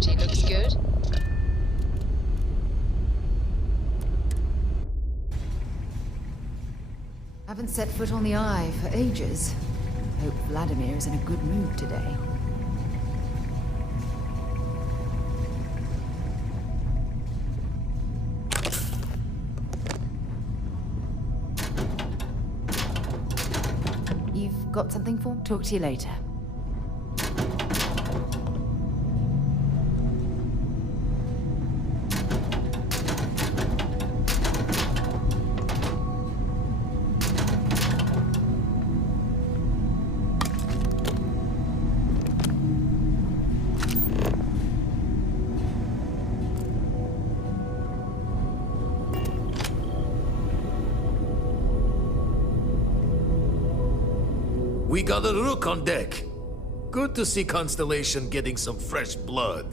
security looks good. Haven't set foot on the Eye for ages. Hope Vladimir is in a good mood today. You've got something for me? Talk to you later. We got a rook on deck. Good to see Constellation getting some fresh blood.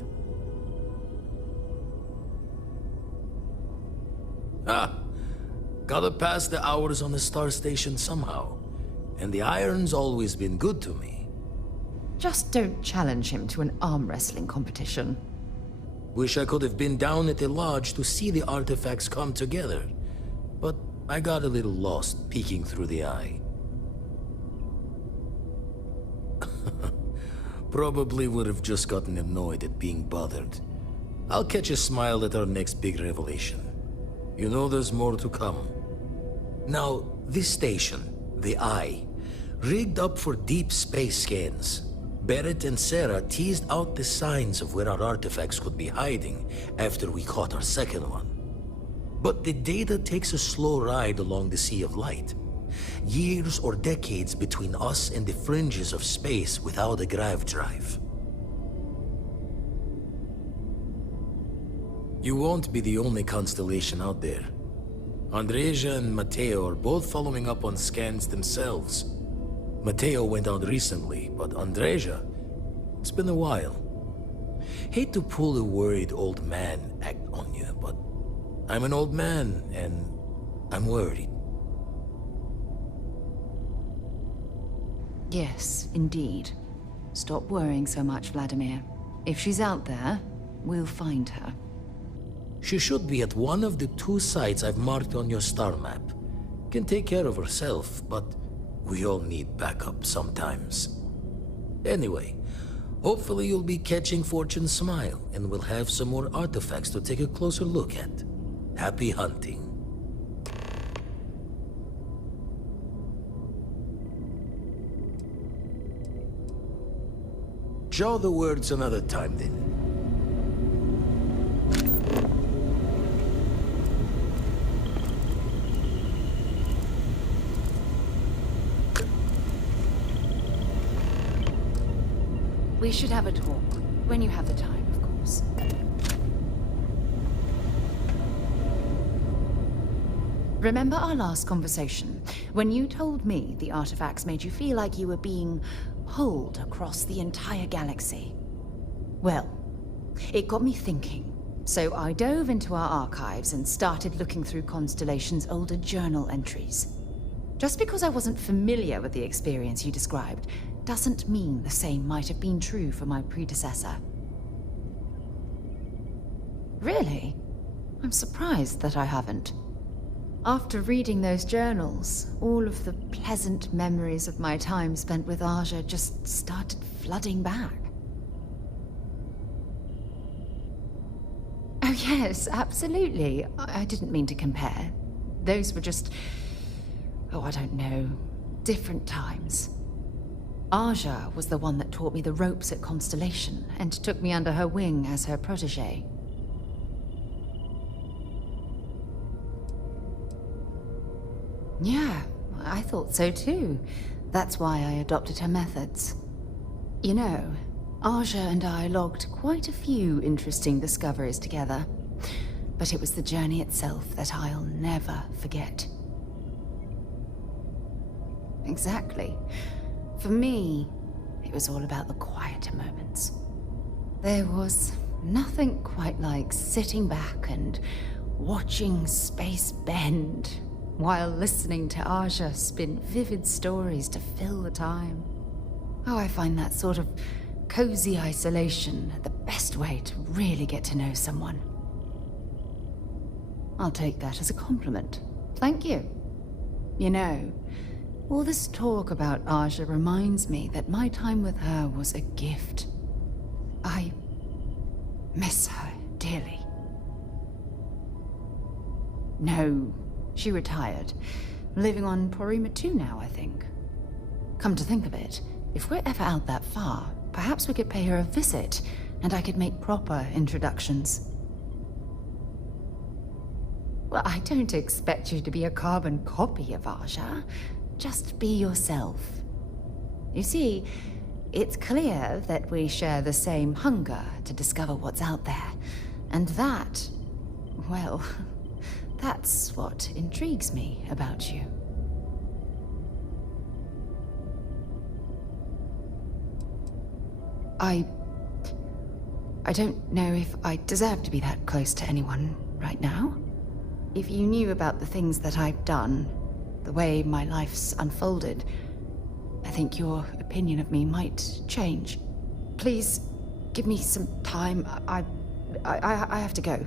Gotta pass the hours on the star station somehow. And the Iron's always been good to me. Just don't challenge him to an arm wrestling competition. Wish I could have been down at the lodge to see the artifacts come together. But I got a little lost peeking through the eye. Probably would have just gotten annoyed at being bothered. I'll catch a smile at our next big revelation. You know there's more to come. Now, this station, the Eye, rigged up for deep space scans. Barrett and Sarah teased out the signs of where our artifacts could be hiding after we caught our second one. But the data takes a slow ride along the Sea of Light. Years or decades between us and the fringes of space without a grav drive. You won't be the only constellation out there. Andreja and Matteo are both following up on scans themselves. Matteo went out recently, but Andreja, it's been a while. Hate to pull a worried old man act on you, but I'm an old man and I'm worried. Yes, indeed. Stop worrying so much, Vladimir. If she's out there, we'll find her. She should be at one of the 2 sites I've marked on your star map. Can take care of herself, but we all need backup sometimes. Anyway, hopefully you'll be catching Fortune's smile, and we'll have some more artifacts to take a closer look at. Happy hunting. Jaw the words another time, then. We should have a talk, when you have the time, of course. Remember our last conversation, when you told me the artifacts made you feel like you were being pulled across the entire galaxy? Well, it got me thinking. So I dove into our archives and started looking through Constellation's older journal entries. Just because I wasn't familiar with the experience you described, doesn't mean the same might have been true for my predecessor. Really? I'm surprised that I haven't. After reading those journals, all of the pleasant memories of my time spent with Andreja just started flooding back. Oh yes, absolutely. I didn't mean to compare. Those were just... oh, I don't know. Different times. Andreja was the one that taught me the ropes at Constellation and took me under her wing as her protege. Yeah, I thought so too. That's why I adopted her methods. You know, Andreja and I logged quite a few interesting discoveries together, but it was the journey itself that I'll never forget. Exactly. For me, it was all about the quieter moments. There was nothing quite like sitting back and watching space bend while listening to Andreja spin vivid stories to fill the time. Oh, I find that sort of cozy isolation at the best way to really get to know someone. I'll take that as a compliment. Thank you. You know, all this talk about Aja reminds me that my time with her was a gift. I miss her dearly. No, she retired. Living on Porima 2 now, I think. Come to think of it, if we're ever out that far, perhaps we could pay her a visit, and I could make proper introductions. Well, I don't expect you to be a carbon copy of Aja. Just be yourself. You see, it's clear that we share the same hunger to discover what's out there. And that, well, that's what intrigues me about you. I don't know if I deserve to be that close to anyone right now. If you knew about the things that I've done, the way my life's unfolded, I think your opinion of me might change. Please, give me some time. I have to go.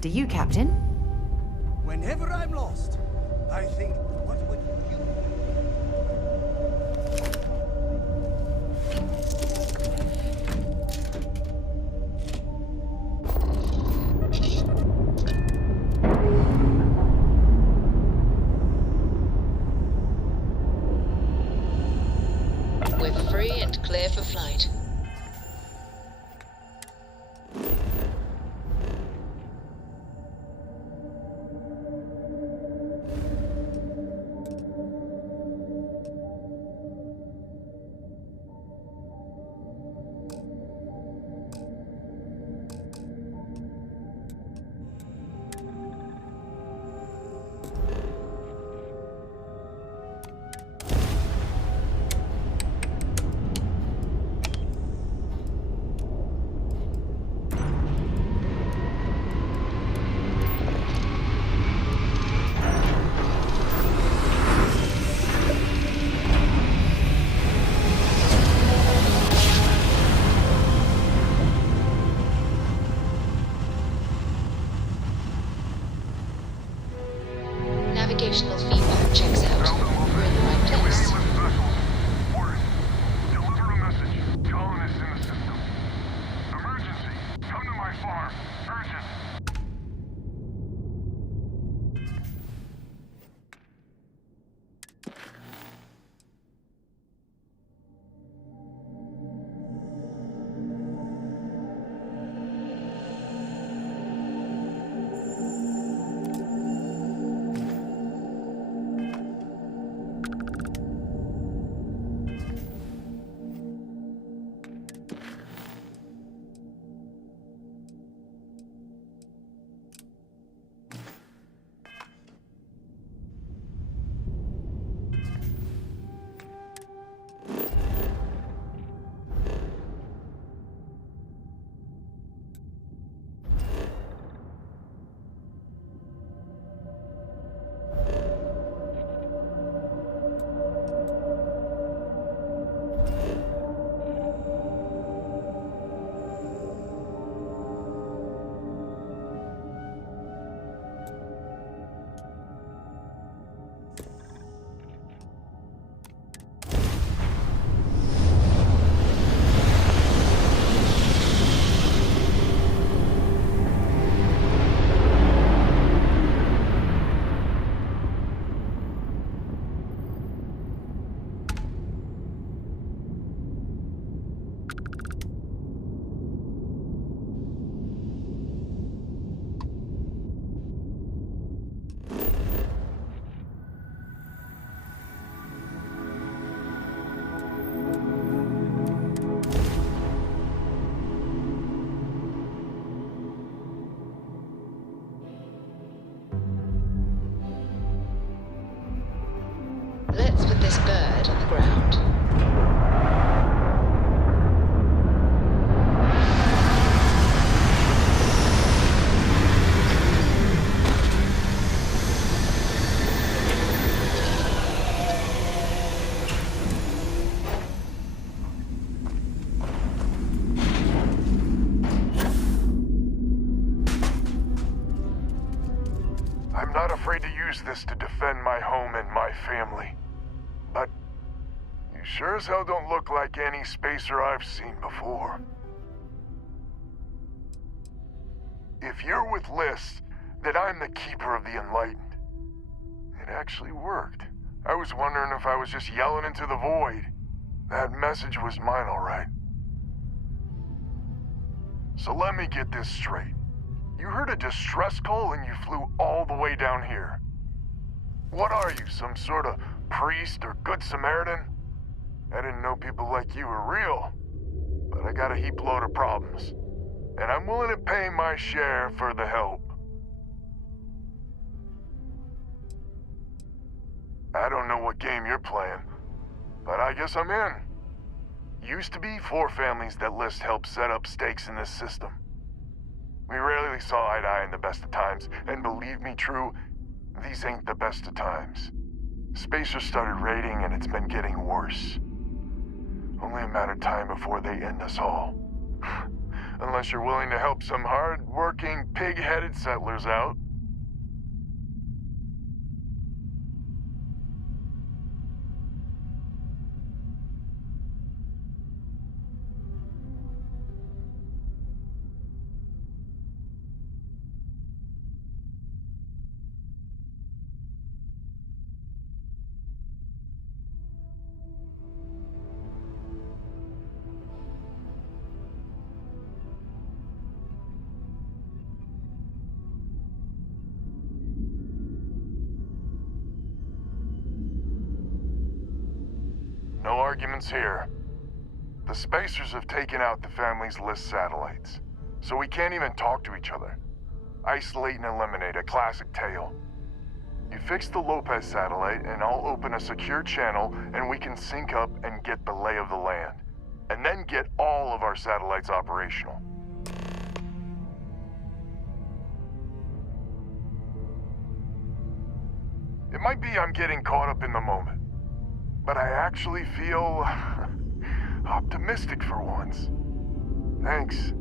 Do you, Captain? Whenever I'm lost, I think, what would you do? Starfield feedback checks out. We're in the right place. Word. Deliver a message. Colonists in the system. Emergency. Come to my farm. Urgent. Let's put this bird on the ground. I'm not afraid to use this to defend my home and my family. But you sure as hell don't look like any spacer I've seen before. If you're with List, that I'm the Keeper of the Enlightened. It actually worked. I was wondering if I was just yelling into the void. That message was mine, all right. So let me get this straight. You heard a distress call and you flew all the way down here. What are you, some sort of priest or good Samaritan? I didn't know people like you were real, but I got a heap load of problems. And I'm willing to pay my share for the help. I don't know what game you're playing, but I guess I'm in. Used to be 4 families that List helped set up stakes in this system. We rarely saw eye to eye in the best of times, and believe me true, these ain't the best of times. Spacers started raiding and it's been getting worse. Only a matter of time before they end us all. Unless you're willing to help some hard-working, pig-headed settlers out. No arguments here. The Spacers have taken out the family's List satellites, so we can't even talk to each other. Isolate and eliminate, a classic tale. You fix the Lopez satellite and I'll open a secure channel and we can sync up and get the lay of the land. And then get all of our satellites operational. It might be I'm getting caught up in the moment, but I actually feel optimistic for once. Thanks.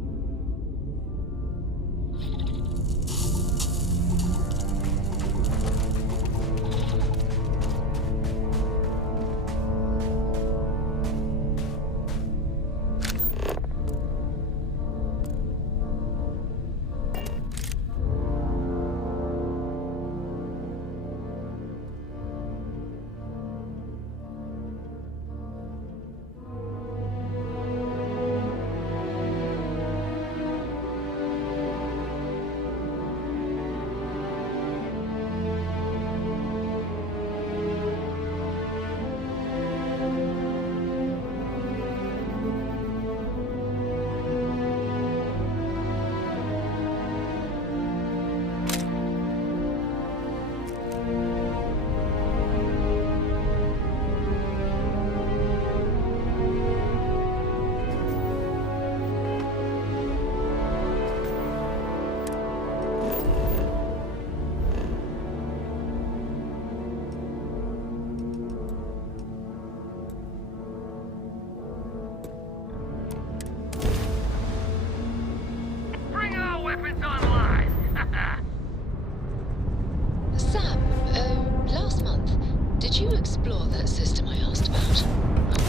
Did you explore that system I asked about? I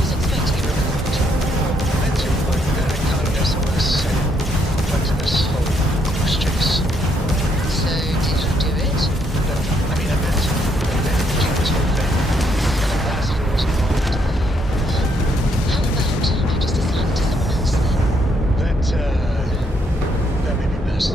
was expecting a report. Meant to put that kind of SOS into this whole exchange. So, did you do it? No, I mean, I meant to keep this whole thing. And the ambassador was involved. How about I just assign it to someone else then? That may be best.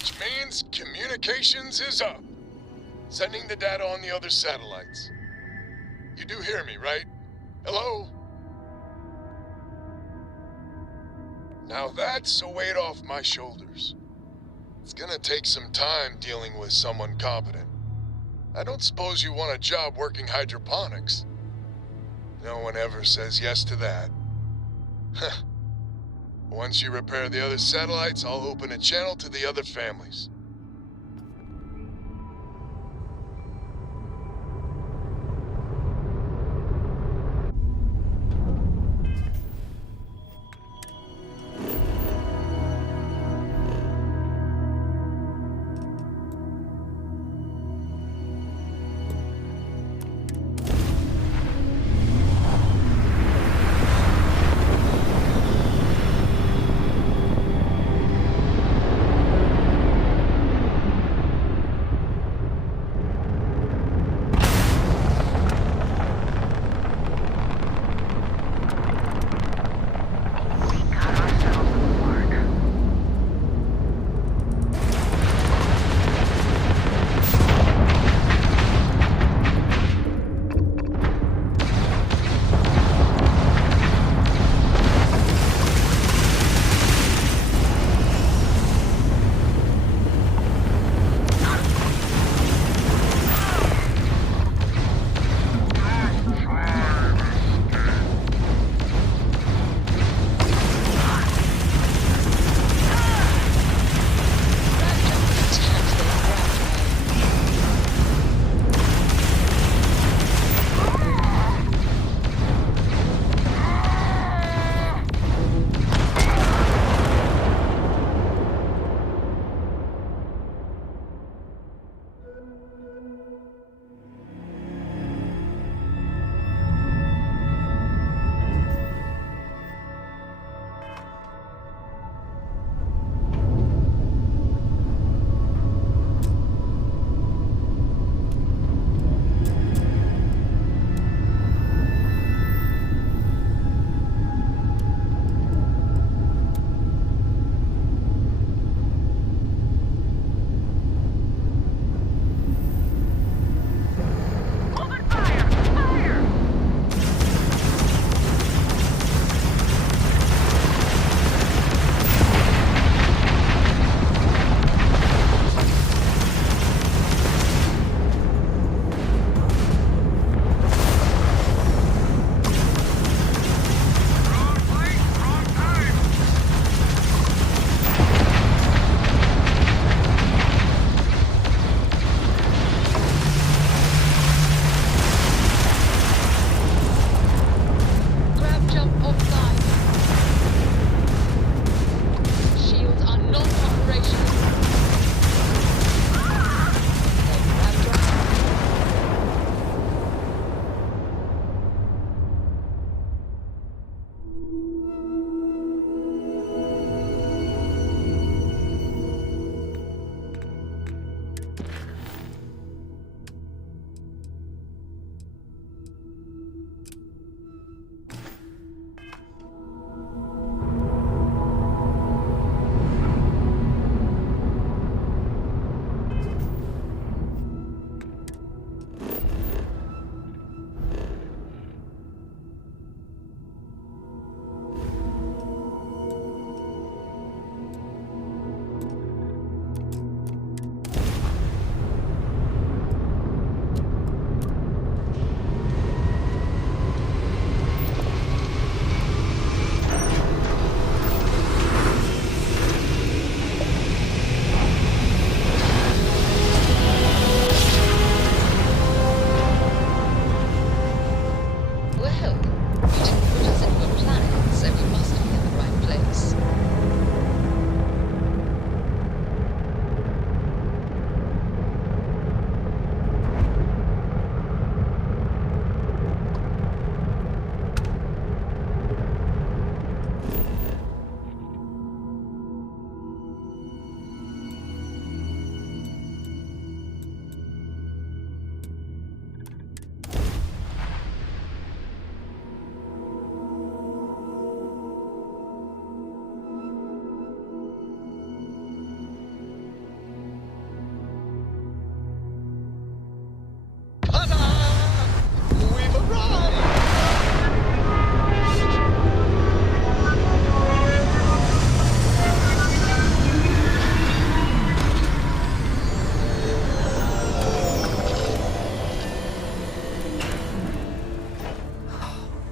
which means communications is up. Sending the data on the other satellites. You do hear me, right? Hello? Now that's a weight off my shoulders. It's gonna take some time dealing with someone competent. I don't suppose you want a job working hydroponics. No one ever says yes to that. Once you repair the other satellites, I'll open a channel to the other families.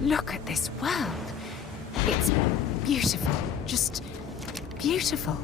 Look at this world. It's beautiful. Just beautiful.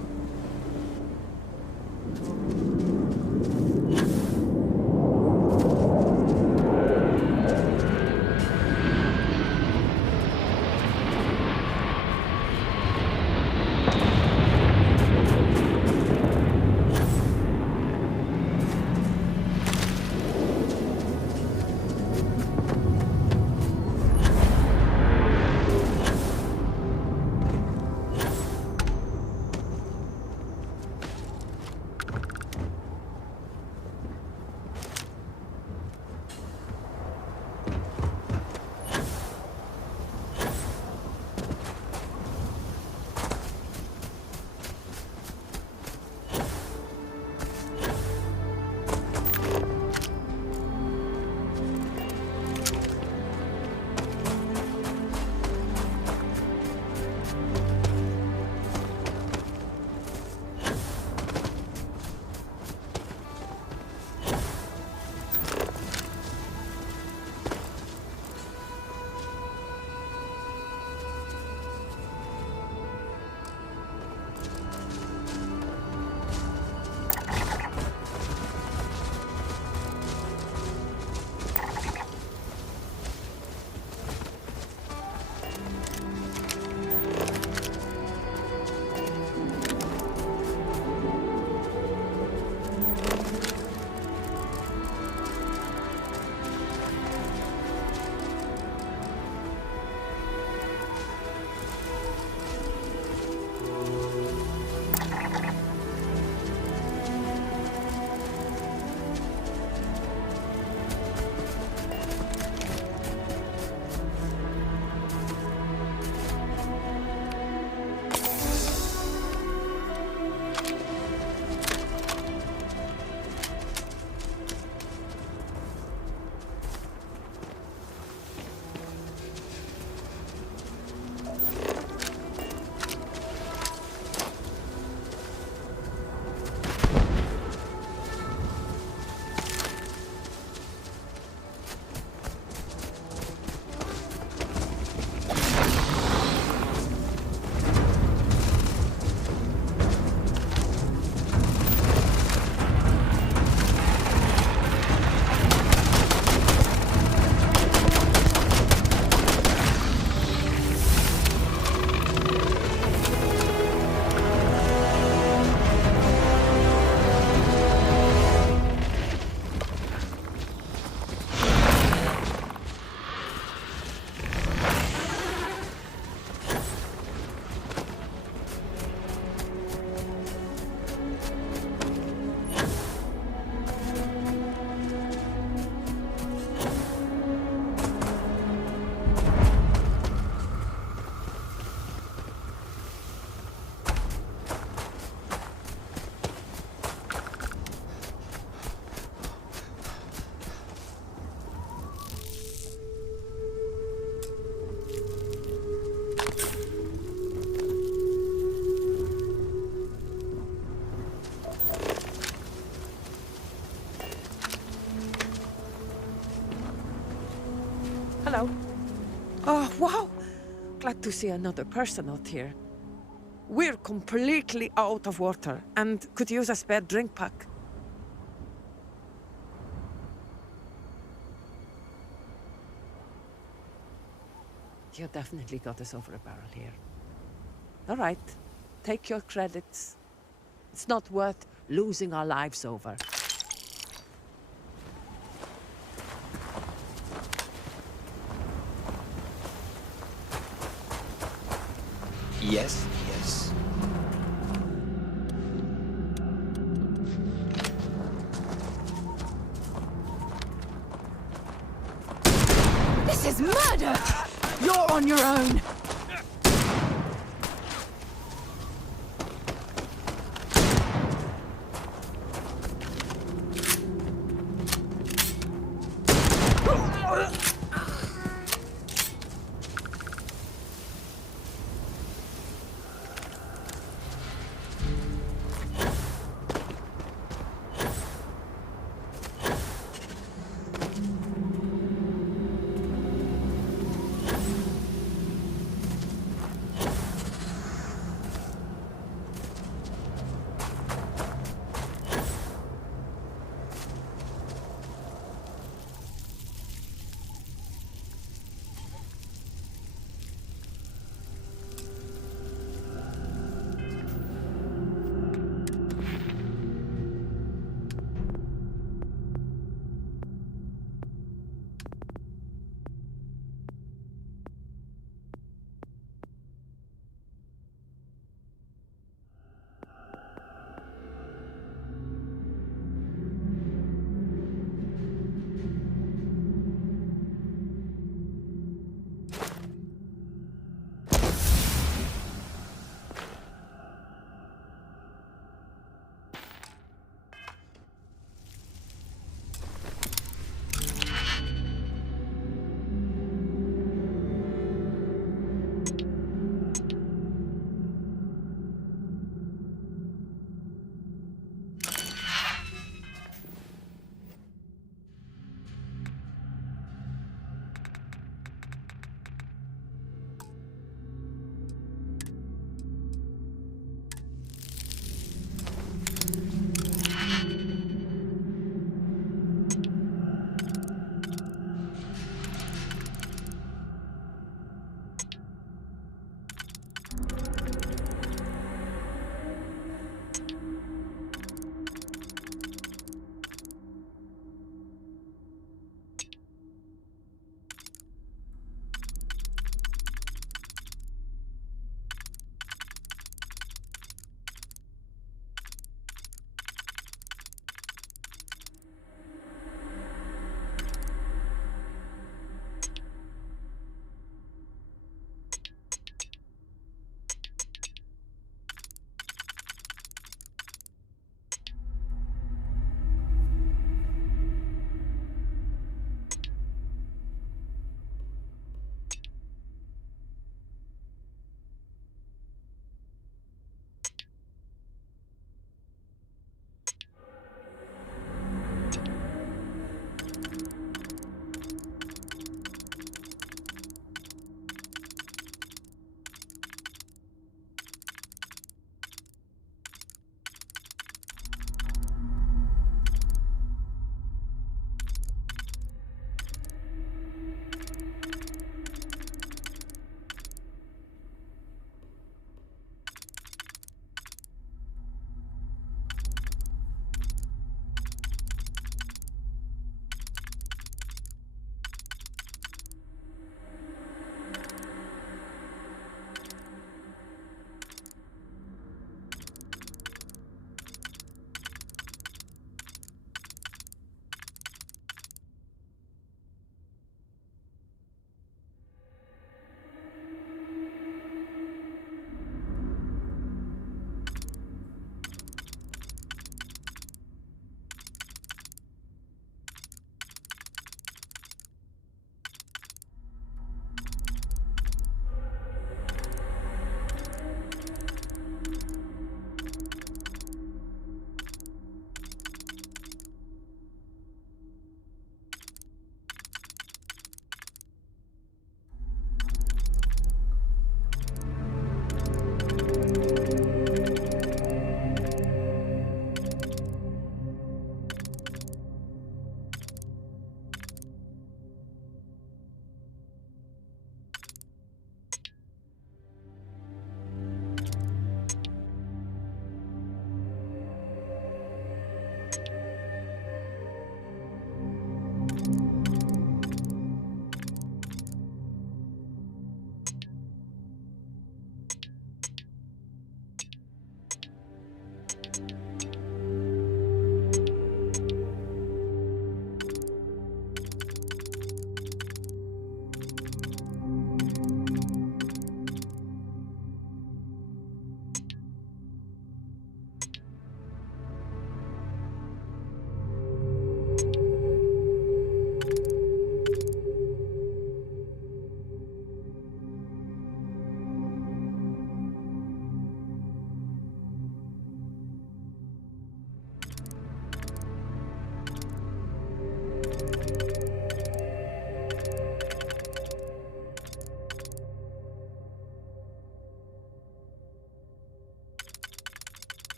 Hello. Oh, wow. Glad to see another person out here. We're completely out of water and could use a spare drink pack. You definitely got us over a barrel here. All right, take your credits. It's not worth losing our lives over. Yes, yes. This is murder! You're on your own!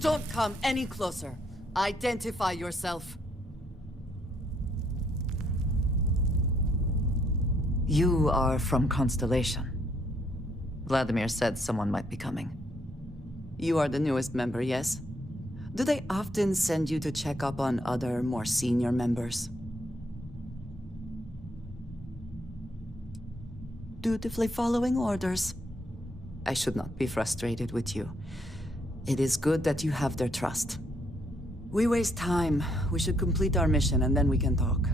Don't come any closer. Identify yourself. You are from Constellation. Vladimir said someone might be coming. You are the newest member, yes? Do they often send you to check up on other, more senior members? Dutifully following orders. I should not be frustrated with you. It is good that you have their trust. We waste time. We should complete our mission and then we can talk.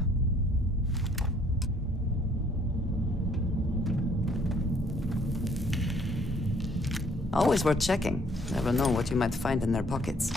Always worth checking. Never know what you might find in their pockets.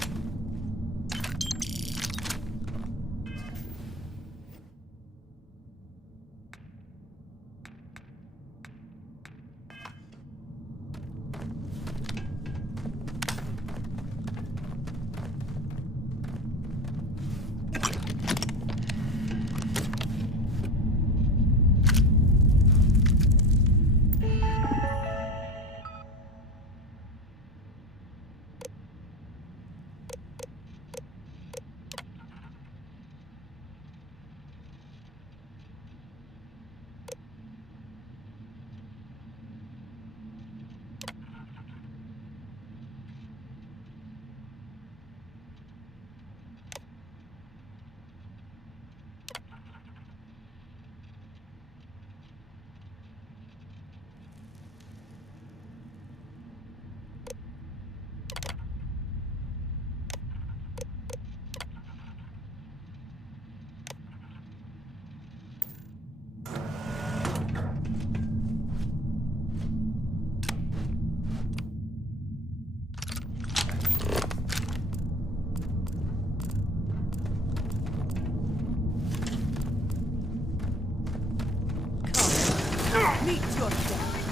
Meet your death.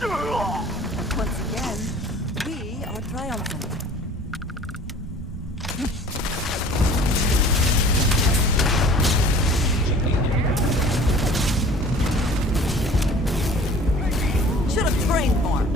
Once again, we are triumphant. Should have trained more.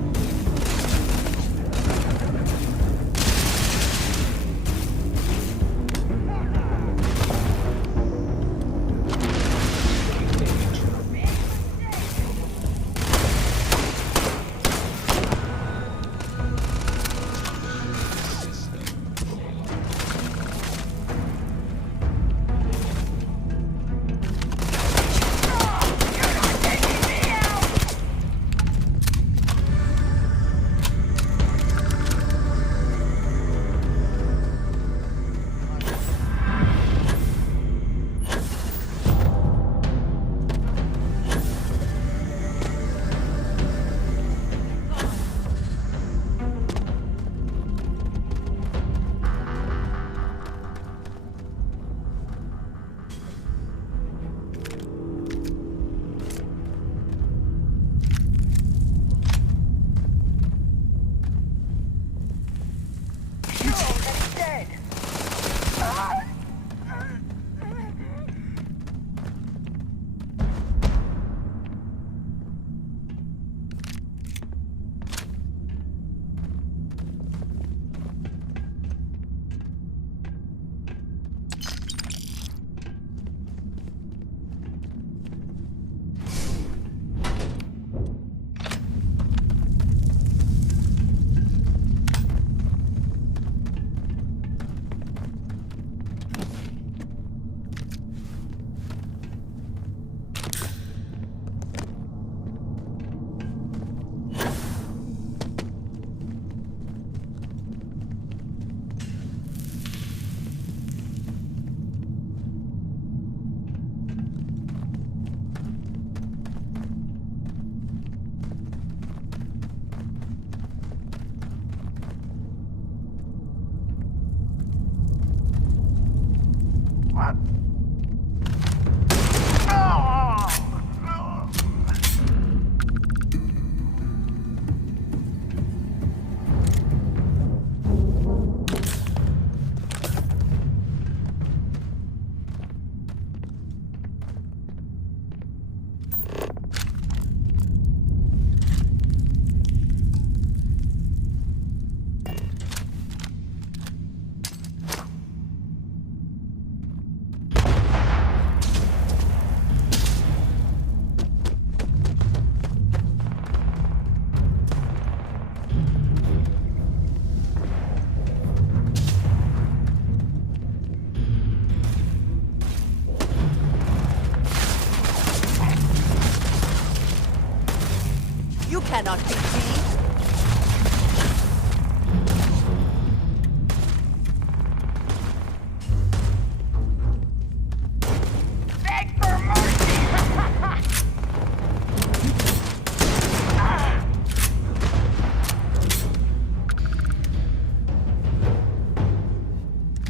cannot be me.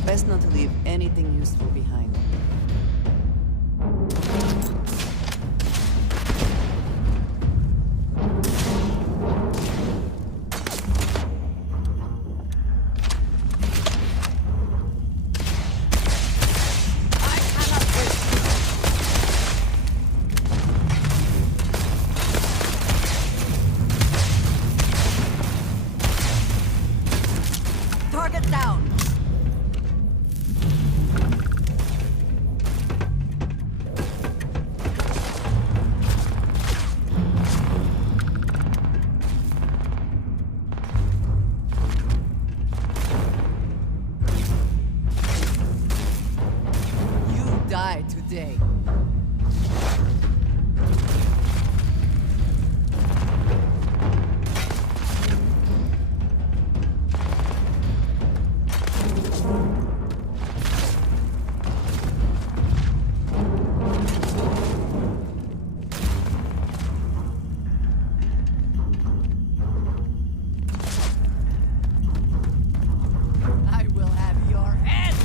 Best not to leave anything useful behind. Target down! You die today. I will have your head!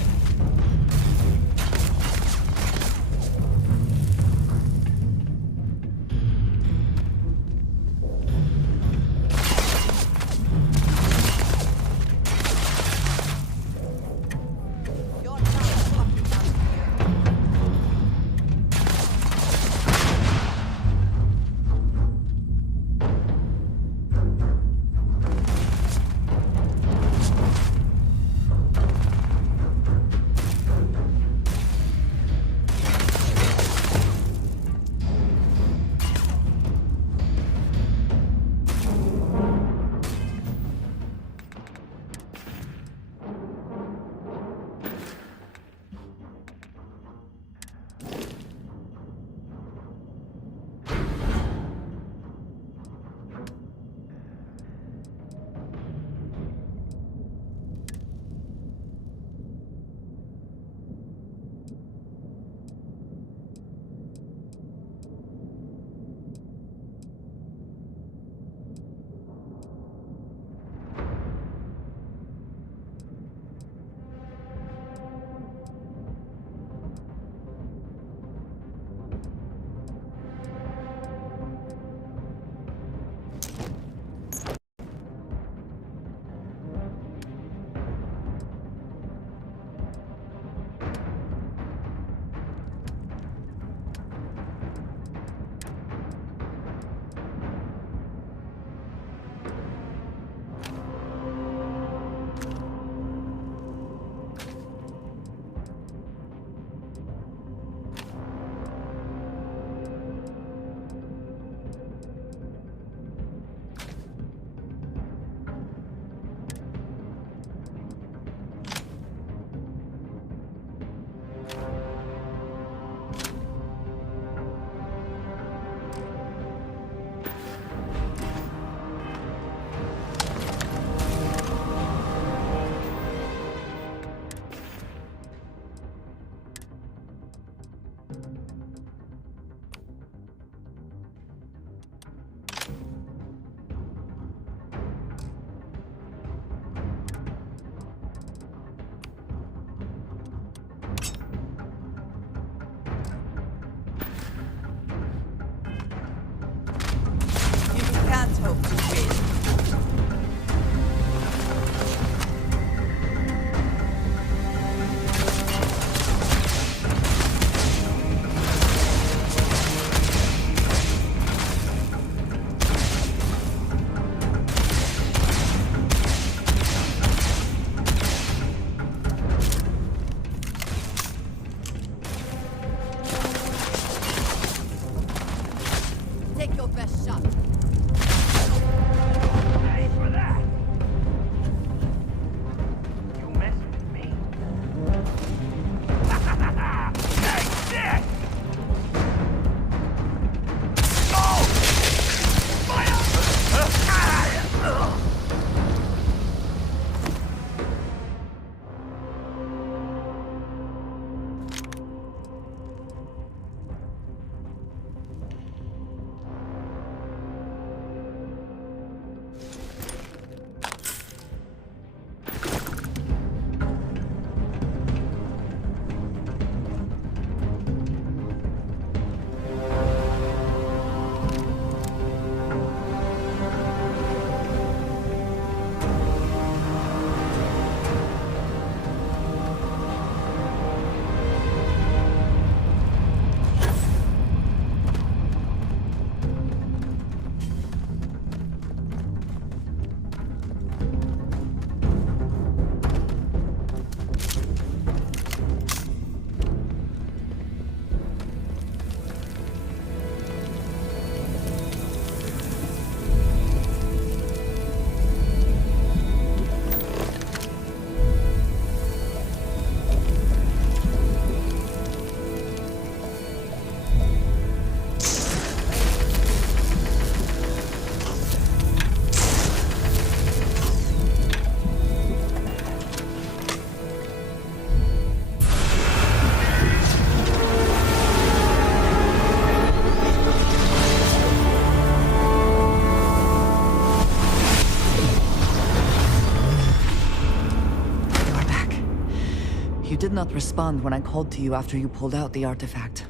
You did not respond when I called to you after you pulled out the artifact.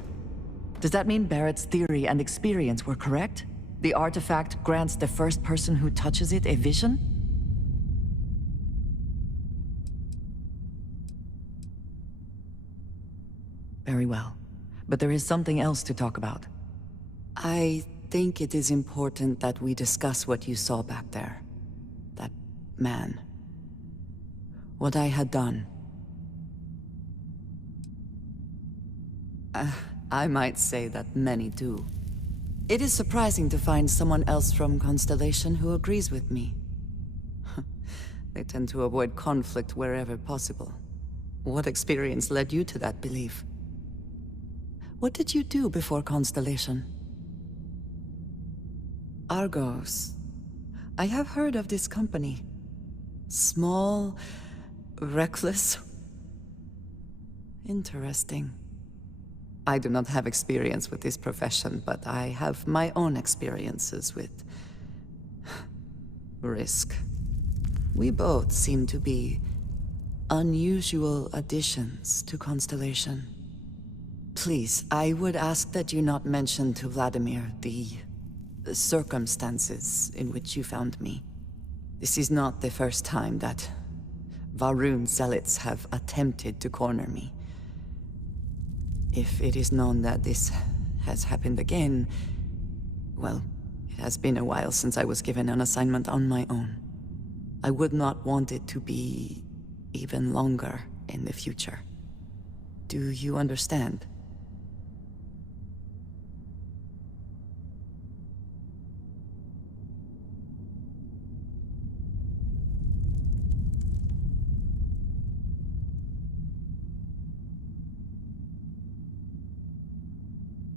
Does that mean Barrett's theory and experience were correct? The artifact grants the first person who touches it a vision? Very well. But there is something else to talk about. I think it is important that we discuss what you saw back there. That man. What I had done. I might say that many do. It is surprising to find someone else from Constellation who agrees with me. They tend to avoid conflict wherever possible. What experience led you to that belief? What did you do before Constellation? Argos. I have heard of this company. Small, reckless. Interesting. I do not have experience with this profession, but I have my own experiences with risk. We both seem to be unusual additions to Constellation. Please, I would ask that you not mention to Vladimir the circumstances in which you found me. This is not the first time that Varun zealots have attempted to corner me. If it is known that this has happened again, well, it has been a while since I was given an assignment on my own. I would not want it to be even longer in the future. Do you understand?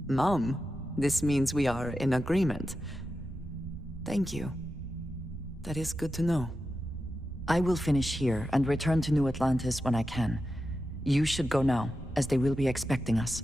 Mom, this means we are in agreement. Thank you. That is good to know. I will finish here and return to New Atlantis when I can. You should go now, as they will be expecting us.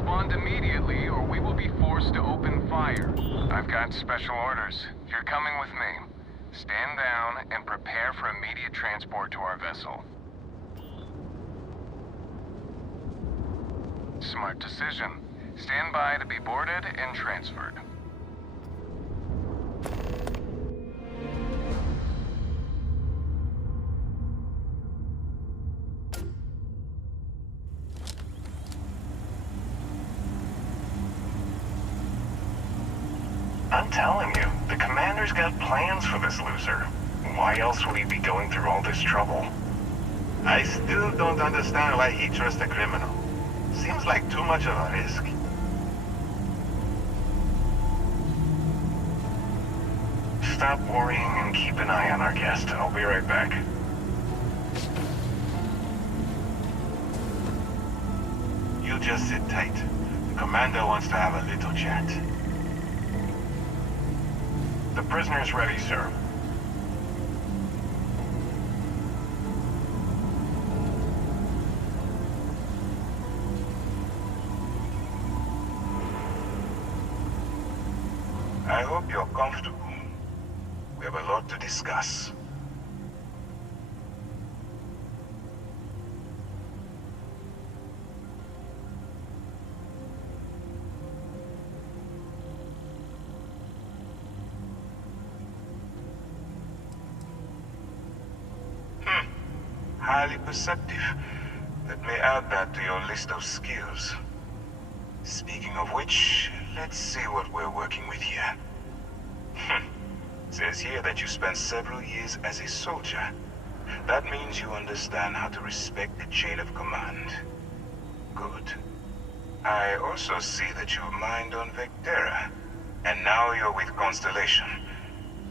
respond immediately or we will be forced to open fire. I've got special orders. You're coming with me. Stand down and prepare for immediate transport to our vessel. Smart decision. Stand by to be boarded and transferred. I'm telling you, the commander's got plans for this loser. Why else would he be going through all this trouble? I still don't understand why he trusts a criminal. Seems like too much of a risk. Stop worrying and keep an eye on our guest. I'll be right back. You just sit tight. The commander wants to have a little chat. The prisoner's ready, sir. I hope you're comfortable. We have a lot to discuss. Highly perceptive. Let me add that to your list of skills. Speaking of which, let's see what we're working with here. Says here that you spent several years as a soldier. That means you understand how to respect the chain of command. Good. I also see that you mined on Vectera, and now you're with Constellation.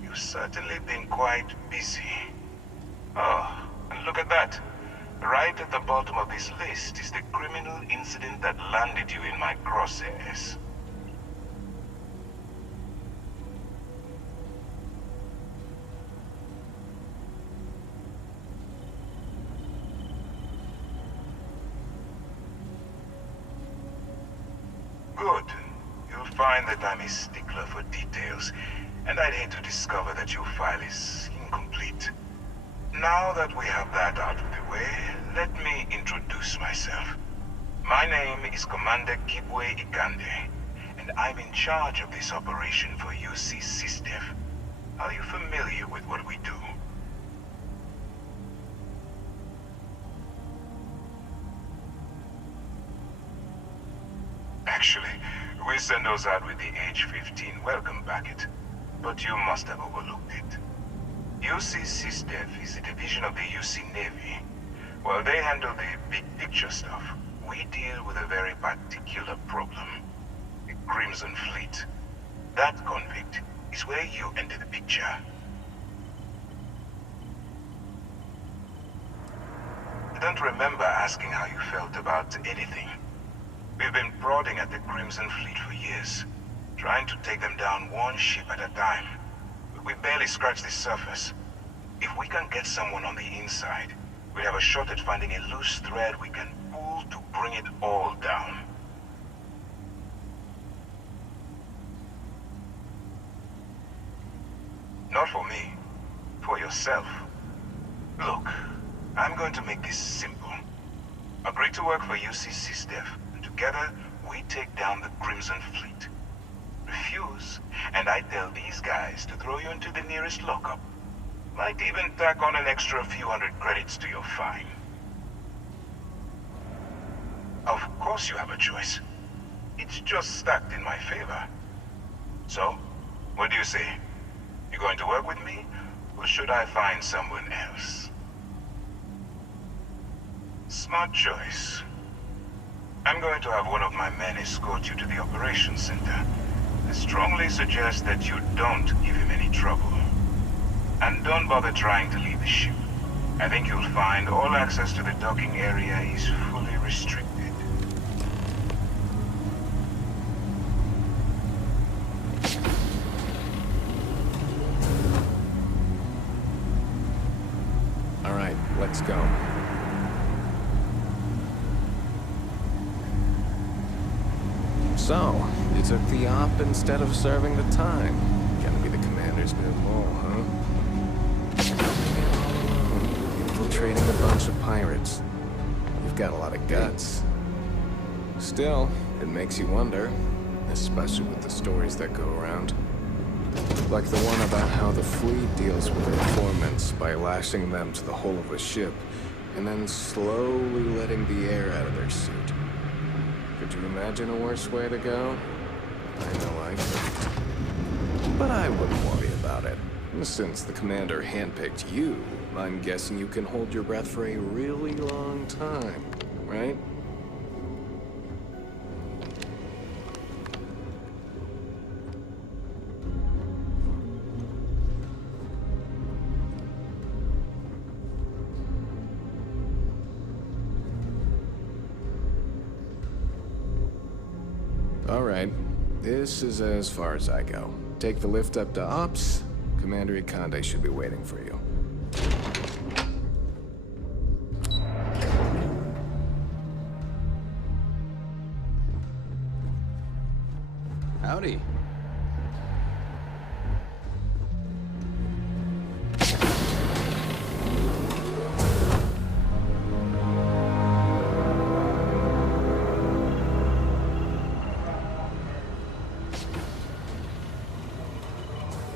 You've certainly been quite busy. Oh, and look at that. Right at the bottom of this list is the criminal incident that landed you in my crosshairs. Good. You'll find that I'm a stickler for details, and I'd hate to discover that your file is incomplete. Now that we have that out of the way, let me introduce myself. My name is Commander Kibwe Ikande, and I'm in charge of this operation for UC SysDev. Are you familiar with what we do? Actually, we send those out with the age 15 welcome packet, but you must have overlooked it. UC SysDev is a division of the UC Navy. While they handle the big picture stuff, we deal with a very particular problem. The Crimson Fleet. That convict is where you enter the picture. I don't remember asking how you felt about anything. We've been prodding at the Crimson Fleet for years, trying to take them down one ship at a time. We barely scratched the surface. If we can get someone on the inside, we have a shot at finding a loose thread we can pull to bring it all down. Not for me. For yourself. Look, I'm going to make this simple. Agree to work for UC SysDev, and together we take down the Crimson Fleet. Refuse, and I tell these guys to throw you into the nearest lockup. Might even tack on an extra few hundred credits to your fine. Of course you have a choice. It's just stacked in my favor. So, what do you say? You going to work with me, or should I find someone else? Smart choice. I'm going to have one of my men escort you to the operations center. I strongly suggest that you don't give him any trouble. And don't bother trying to leave the ship. I think you'll find all access to the docking area is fully restricted. All right, let's go. So, you took the op instead of serving the time. Gonna be the commander's new mole, huh? Infiltrating a bunch of pirates. You've got a lot of guts. Still, it makes you wonder, especially with the stories that go around. Like the one about how the fleet deals with informants by lashing them to the hull of a ship, and then slowly letting the air out of their suit. Could you imagine a worse way to go? I know I couldn't. But I wouldn't worry about it. Since the commander handpicked you, I'm guessing you can hold your breath for a really long time, right? All right, this is as far as I go. Take the lift up to Ops. Commander Ikande should be waiting for you. Howdy.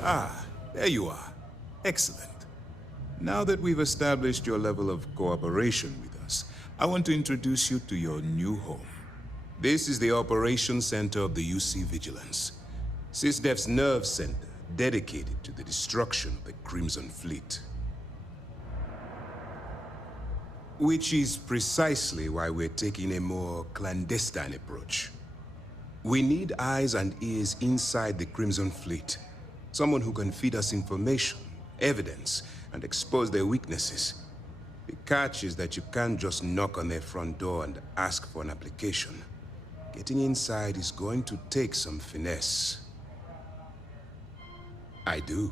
Ah, there you are. Excellent. Now that we've established your level of cooperation with us, I want to introduce you to your new home. This is the Operations Center of the UC Vigilance, SysDef's nerve center dedicated to the destruction of the Crimson Fleet. Which is precisely why we're taking a more clandestine approach. We need eyes and ears inside the Crimson Fleet. Someone who can feed us information, evidence, and expose their weaknesses. The catch is that you can't just knock on their front door and ask for an application. Getting inside is going to take some finesse. I do.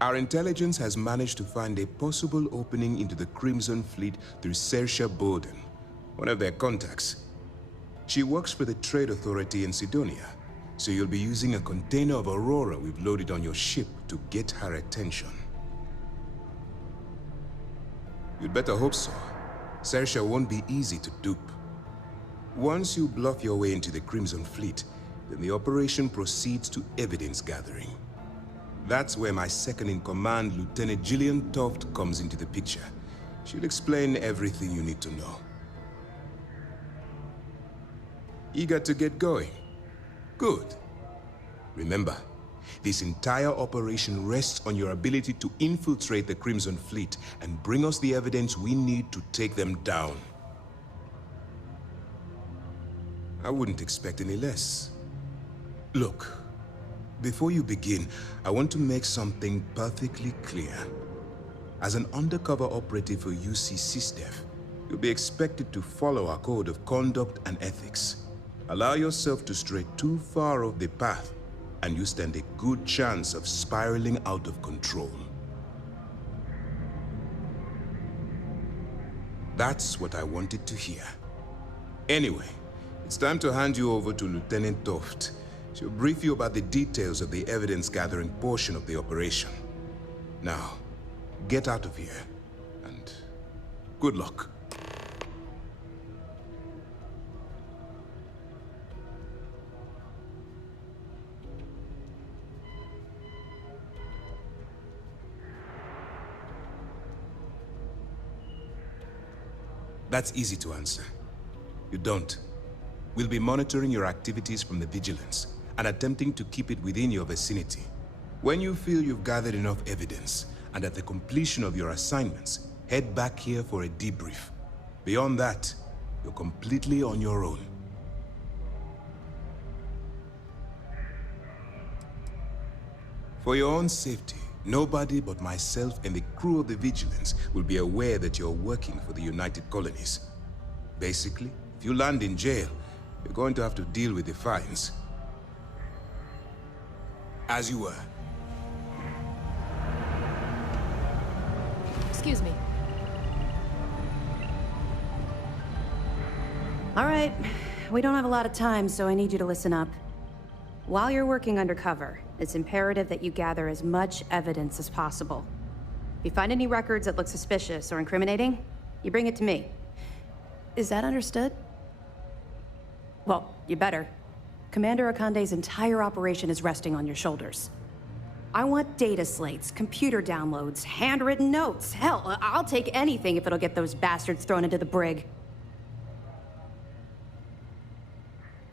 Our intelligence has managed to find a possible opening into the Crimson Fleet through Saoirse Bowden, one of their contacts. She works for the Trade Authority in Sidonia. So you'll be using a container of Aurora we've loaded on your ship to get her attention. You'd better hope so. Saoirse won't be easy to dupe. Once you bluff your way into the Crimson Fleet, then the operation proceeds to evidence gathering. That's where my second-in-command, Lieutenant Gillian Toft, comes into the picture. She'll explain everything you need to know. Eager to get going? Good. Remember, this entire operation rests on your ability to infiltrate the Crimson Fleet and bring us the evidence we need to take them down. I wouldn't expect any less. Look, before you begin, I want to make something perfectly clear. As an undercover operative for UC SysDef, you'll be expected to follow our code of conduct and ethics. Allow yourself to stray too far off the path, and you stand a good chance of spiraling out of control. That's what I wanted to hear. Anyway, it's time to hand you over to Lieutenant Toft. She'll brief you about the details of the evidence-gathering portion of the operation. Now, get out of here, and good luck. That's easy to answer. You don't. We'll be monitoring your activities from the Vigilance and attempting to keep it within your vicinity. When you feel you've gathered enough evidence, and at the completion of your assignments, head back here for a debrief. Beyond that, you're completely on your own. For your own safety, nobody but myself and the crew of the Vigilance will be aware that you're working for the United Colonies. Basically, if you land in jail, you're going to have to deal with the fines. As you were. Excuse me. All right, we don't have a lot of time, so I need you to listen up. While you're working undercover, it's imperative that you gather as much evidence as possible. If you find any records that look suspicious or incriminating, you bring it to me. Is that understood? Well, you better. Commander Akande's entire operation is resting on your shoulders. I want data slates, computer downloads, handwritten notes. Hell, I'll take anything if it'll get those bastards thrown into the brig.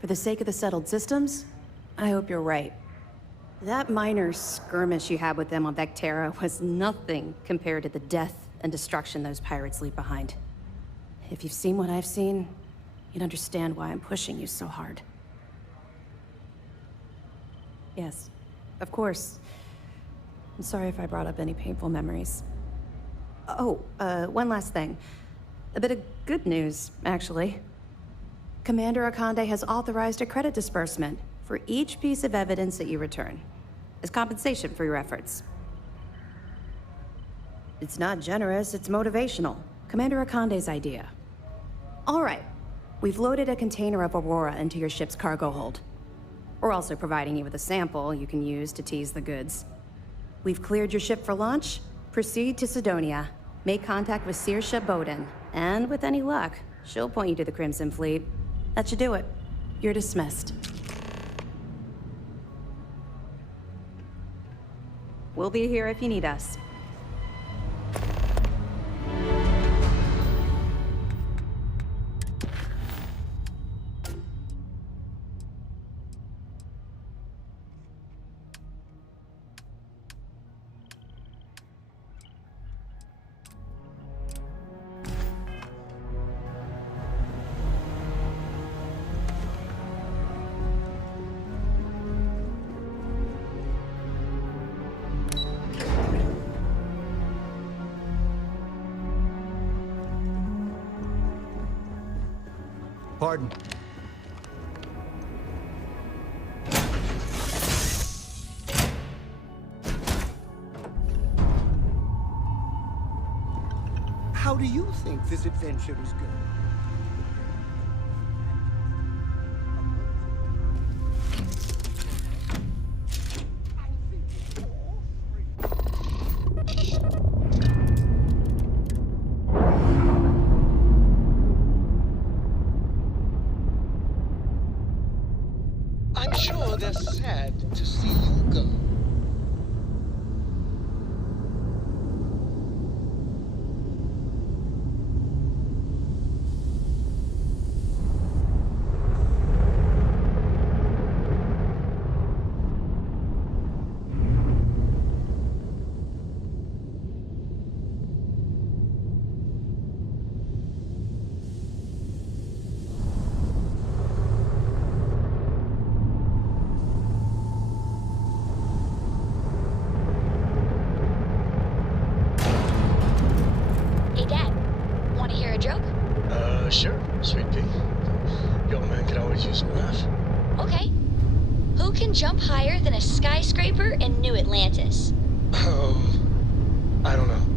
For the sake of the settled systems, I hope you're right. That minor skirmish you had with them on Vectera was nothing compared to the death and destruction those pirates leave behind. If you've seen what I've seen, you'd understand why I'm pushing you so hard. Yes, of course. I'm sorry if I brought up any painful memories. Oh, one last thing. A bit of good news, actually. Commander Akande has authorized a credit disbursement for each piece of evidence that you return, as compensation for your efforts. It's not generous, it's motivational. Commander Akande's idea. All right, we've loaded a container of Aurora into your ship's cargo hold. We're also providing you with a sample you can use to tease the goods. We've cleared your ship for launch. Proceed to Sidonia. Make contact with Saoirse Bowden, and with any luck, she'll point you to the Crimson Fleet. That should do it. You're dismissed. We'll be here if you need us. Pardon. How do you think this adventure is going? I'm sure they're sad to see you go. Sure, sweet pea. Young man could always use a laugh. Okay. Who can jump higher than a skyscraper in New Atlantis? I don't know.